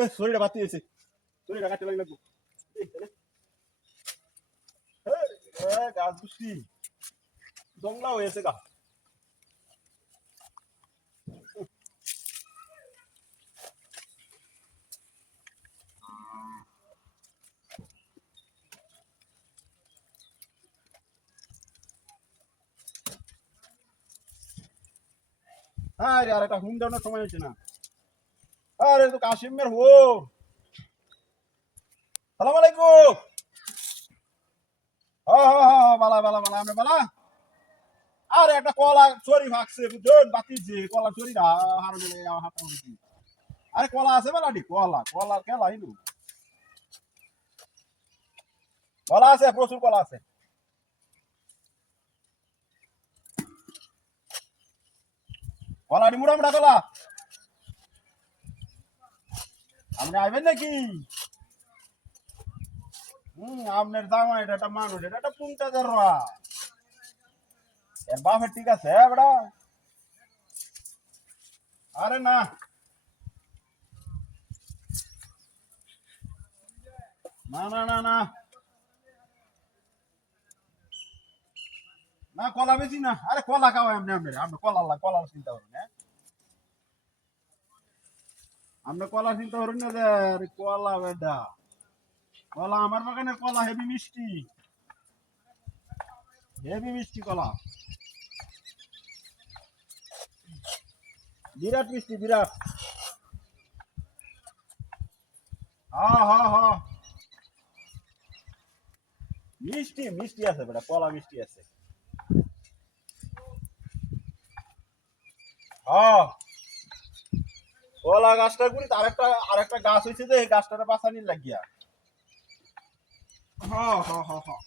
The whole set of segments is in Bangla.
এ শরীরটা বাতি হয়েছে, শরীরটা কাটতে লাগবে। গাছ বুঝছি জংলা হয়েছে গা। আরে আর একটা হুম দেওয়ার সময় হয়েছে না। আরে তো কাশিমের হো। সালাম আলাইকুম। হ্যাঁ হ্যাঁ হ্যাঁ, বালা বালা বালা আমরা বালা। আরে একটা কলা চুরি ভাগছে বুঝছেন, বাতিছে কলা চুরিটা হার গেলে হাতে উঠছি। আরে কলা আছে বেলাটি, কলা কলার কেলা ইলু। কলা আছে, প্রচুর কলা আছে। কলা মুড়া মুড়া কলা। আপনি আইবেন নাকি? আপনার জামাই এটা একটা মানুষ, এটা একটা পুংটা জররা। এর বাপের ঠিক আছে বেড়া। আরে না না না না না না, কলা বেশি না। আরে কলা খাওয়া এমনি আপনি, আপনি কলা চিন্তা করুন। হ্যাঁ, আপনি কলা চিন্তা করুন না যে আরে কলা বেডা। কলা আমার বাগানে কলা হেভি মিষ্টি, হেভি মিষ্টি কলা, বিরাট মিষ্টি বিরাট। হ্যাঁ হ্যাঁ হ্যাঁ, মিষ্টি মিষ্টি আছে বেটা, কলা মিষ্টি আছে। হ্যাঁ, কলা গাছটা করি আরেকটা গাছ হয়েছে যে এই গাছটারে বাঁচানির লাগিয়া। হ্যাঁ হ্যাঁ হ্যাঁ হ্যাঁ,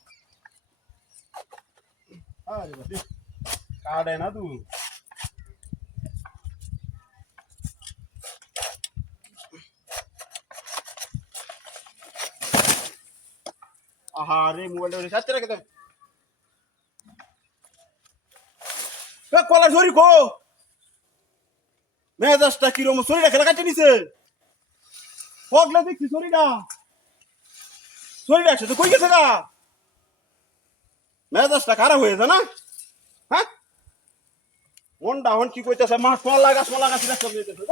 আরে বাবা, কাটে না তুই। আহারে মোবাইলটা সাথে রেখে দেন। কলা সরি কো মেজাজটা কিরম, শরীরটা খেলা কাটে নিছে। পগলা দেখছি শরীরটা একসাথে কই গেছে গা। মেজাজটা খারাপ হয়ে যায় না। হ্যাঁ, মনটা হন কি কইতেছে, মা কলা গাছ দেখতে দিতেছে।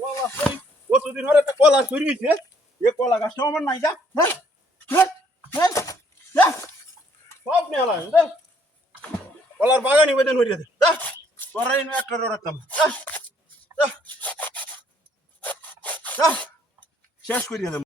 কলা সরি, কতদিন ধরে একটা কলা সরি হয়েছে, এ কলা গাছটা আমার নাই যা। হ্যাঁ হ্যাঁ হ্যাঁ, যা সব নিয়ে আলাম কলার বাগানি বেদন হয়ে গেছে। যা তোরাই একটা রাখতাম, যা যা যা, শেষ করিয়ে দেব।